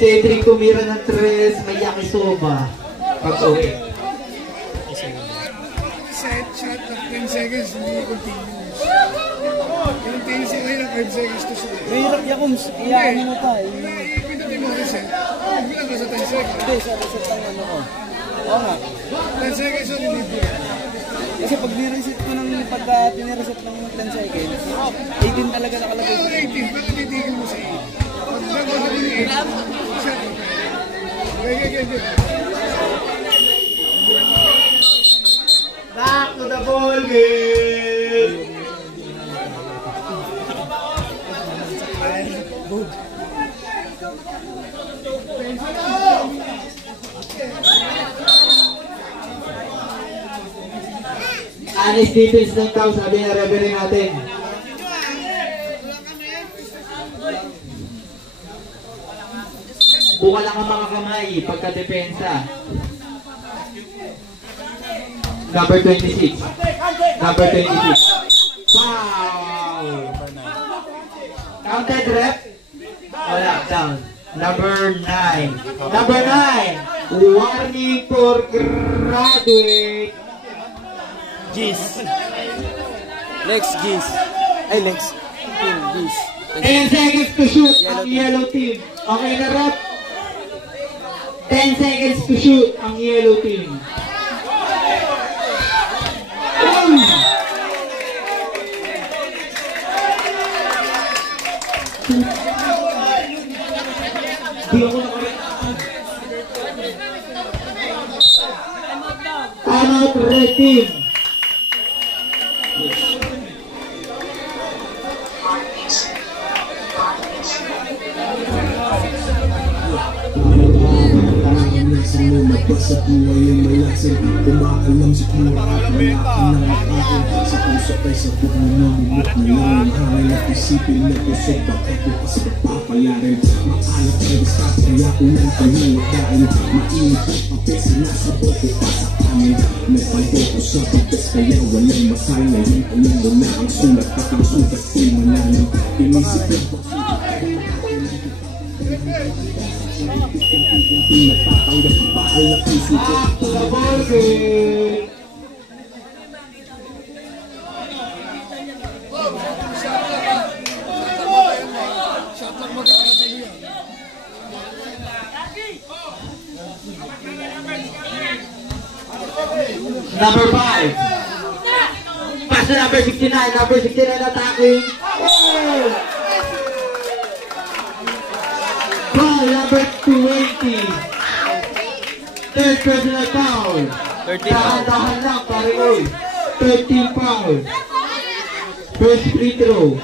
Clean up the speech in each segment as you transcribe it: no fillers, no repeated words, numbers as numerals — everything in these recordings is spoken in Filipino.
Cedric tumira ng 3, may yakisoba. Pag okay. Set shot of 10 seconds, hindi continuous. Yung 10 seconds lang, 5 seconds to shoot. May Yakums, iyakan mo pa. Pindutin mo reset. Bilang ka sa 10 seconds. Hindi, sa reset lang ano ko. Oo nga. 10 seconds yun, hindi po. Kasi pag ni-reset ko ng pagka tinireset ng 10 seconds, 18 talaga nakalagay. Oo, 18. Ba't titigil mo sa 8? Pag nagawa mo ni 8, set. Okay. Back to the ball game! Honest details ng tao, sabi na referee natin. Buka lang ang mga kamay pagka-depensa. Number 26. Number 26. Wow! Counted rep? Wala, down. Number 9. Number 9. Warning for graduate. Gis. Lex Gis. Ay, Lex. Gis. 10 seconds to shoot ang yellow team. Okay na rep? 10 seconds to shoot ang yellow team. Time out, red team. Sa buhay ay malasin, kumakalam sa pura at malaking ng makain. Sa puso ay sa buhay ng bumuk na lang ang hangin at isipin na kusog baka bukas papapalarin. Maalat sa diskat kaya unang panginig dahil mainit ang papis na nasa bote pa sa amin. May pagdoko sa papis kaya walang masay. Ngayon alam mo na ang sulat at ang sulat ay malalim. Inisip yung pinatatanggal bahal na puso ko. Back to the ball game. Number 5. Pass to number 69. Number 69 attacking. Oh! Ball number 20. Third personal foul. 13 foul. Dahan lang, pare ko. 13 foul. First free throw.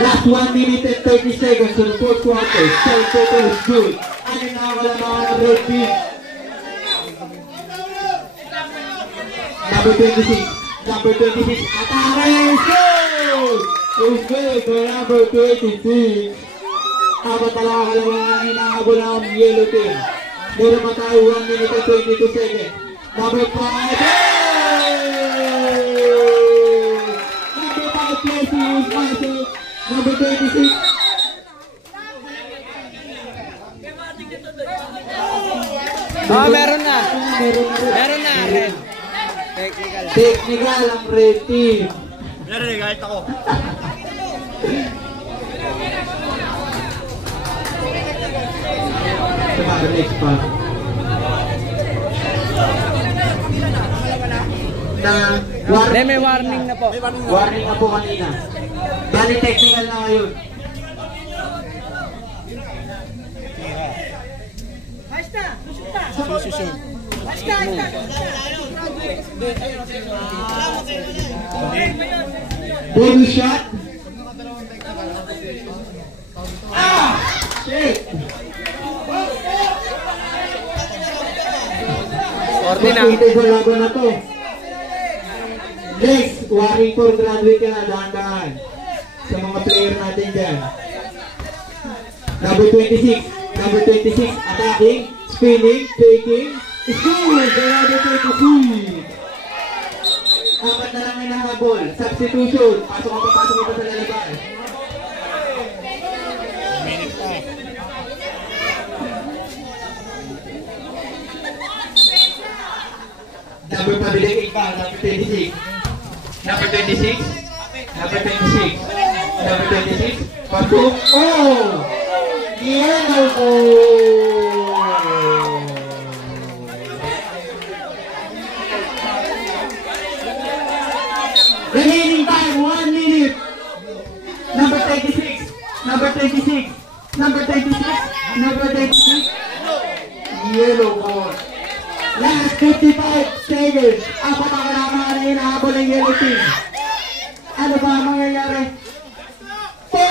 Last 1 minute and 30 seconds to the fourth quarter. Shot total is good. Ano na wala mga red team. Number 26. Number 26. Atake! It's good for number 26. Apat talaga kalawang ang inaabol ng yellow team. Meron pa tayo 1 minute and 22 seconds. Number 5. Number 5 plays is myself. Number 26. Ah, meron na. Meron na, red. Technical. Technical ang red team. Meron na, kahit ako. Sa next pa. Hindi, may warning na po. Warning na po kanina. Bali technical na ngayon. Bonus shot. Ah! Shit! Order na. Ito sa laban na to. Next, warning for graduate ka na, dahan-dahan. Sa mga player natin dyan. Number 26. Number 26, attacking, spinning, taking, score! Number 26. Apat na lang hinahabol. Substitution. Pasok ito sa lalaban. Minute pa. Number pabiling iba. Number 26. Number 26. Number 26. Number 26. Pasok. Oh! Yellow ball! Remaining time, 1 minute. Number 26. Number 26. Number 26. Number 26. Yellow ball. Last 55 seconds. Apat ang kailangan na hinahabol ng yellow team. Ano ba ang mangyayari? 40!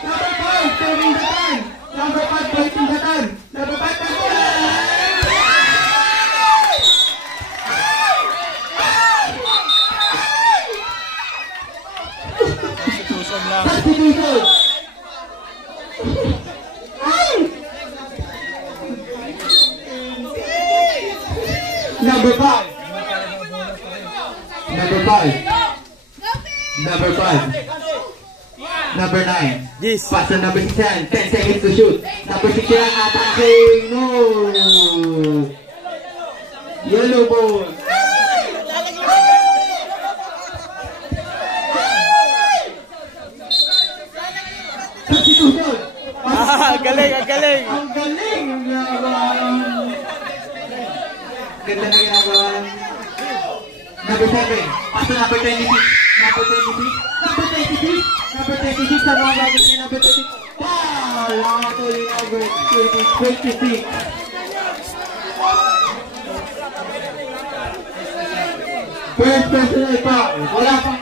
Number 5, saving the time. Number 5, wasting the time. Number 5, Substitution lang. substitution. Number 5. Number 5. Number 5. Number 9. Yes. Pass to number 6. 10 seconds to shoot. Number 6 attacking. No. Yellow ball. Substitution. Galing, ang galing. Ang galing. Ang ginagawa. Ganda na ginagawa. Number 7. Pass to number 26. Number 26. Number 26. Number 26. Sa mga bagay na number 26. Wow! Nakatuloy number 26. First personal foul. Wala pang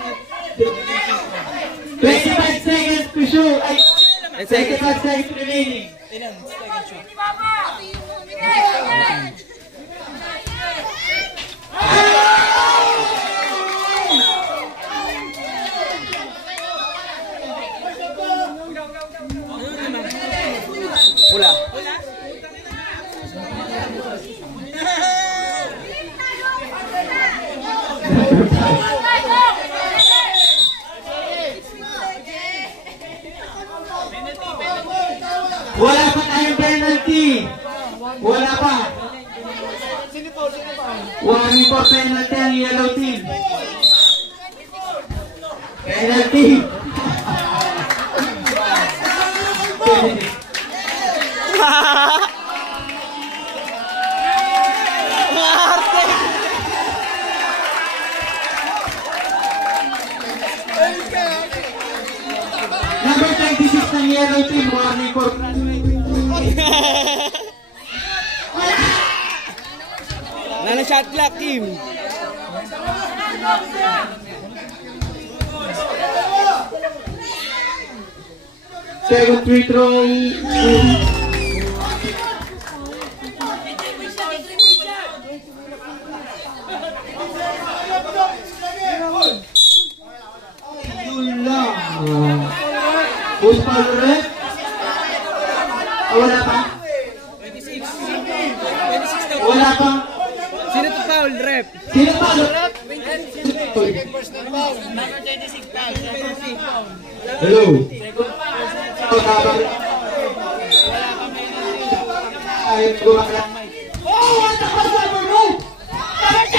25 seconds to shoot. Ay, 25 seconds remaining. Pula. Wala pa tayong penalty. Wala pa. Warning for penalty ang yellow team. Penalty. Number 26 ng yellow team. Warning for Nana shot clock, team. second free throw. Yun lang. Push pa ulit. Wala pa. Wala pa. Sino to foul, rep? Sino pa? Hello. Ayun, gumakla. Oh, what the fuck, number 1?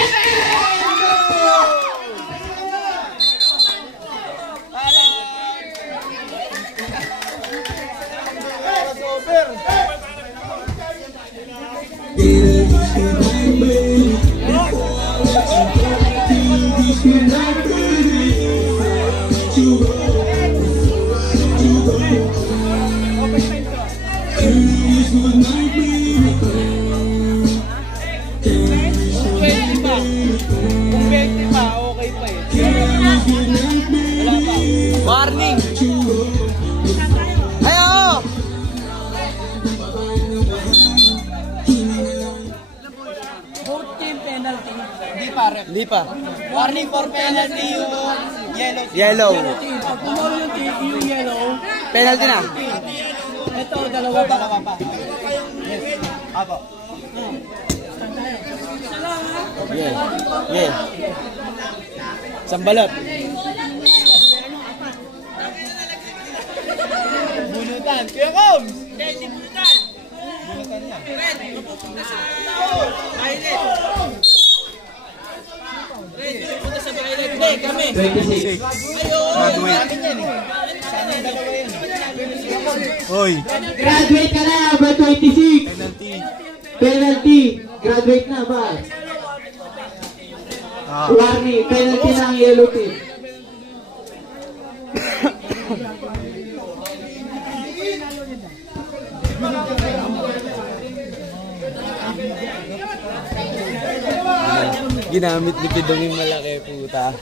Warning! Ayo! Both team penalty. Hindi pa, ref. Hindi pa. Warning for penalty yung yellow team. Yellow. Team. Pag tumawag yung team, yung yellow, Penalty na. ito, dalawa pa. Yes. Apo. Isa lang Yeah. Yeah. Sambalot. Bunutan. Kuya Combs! Hindi bunutan. Bunutan yan. Red, mapupunta sa violet. Red, mapupunta sa violet. Hindi, kami. 26. Graduate. Sana yung dalawa yun. Hoy. Graduate ka na, number 26. Penalty. Penalty. Graduate na ba? Warning, penalty ng yellow team. Ginamit ni Pidong yung malaki, puta.